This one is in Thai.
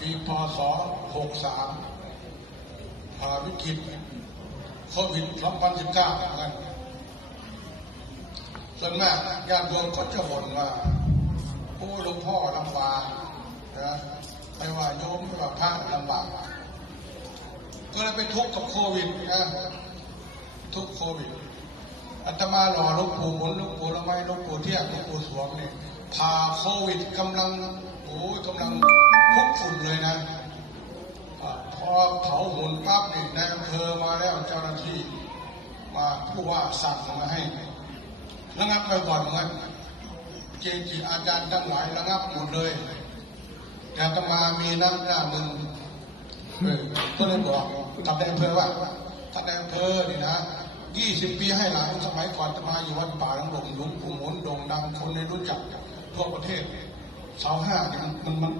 ปีพศ63ผ่าวิกฤตโควิด2019กันส่วนมากญาติโยมก็จะบ่นว่าโอ้หลวงพ่อลำบากนะไม่ว่าโยมไม่ว่าพระลำบากก็เลยไปทุกข์กับโควิดนะทุกข์โควิดอาตมาหล่อหลวงปู่หมุนหลวงปู่ละไมหลวงปู่เที่ยบหลวงปู่สวงเนี่ยพาโควิดกำลังโอ้ยกำลัง ผาหุ่นปั๊บนี่นายอำเภอมาแล้วเจ้าหน้าที่มาผู้ว่าสั่งมาให้ระงับไปก่อนเหมือนเจจิอาจารย์ทั้งหลายระงับหมดเลย แต่อาตมามีน้ำหน้ามึงก็เลยบอกกับนายอำเภอว่าท่านนายอำเภอนี่นะยี่สิบปีให้หลังสมัยก่อนจะมาอยู่วัดป่าหลวงหลวงหลวงปู่หมุนโด่งดังคนในรู้จักทั่วประเทศเสาห้าเนี่ยมันมันมัน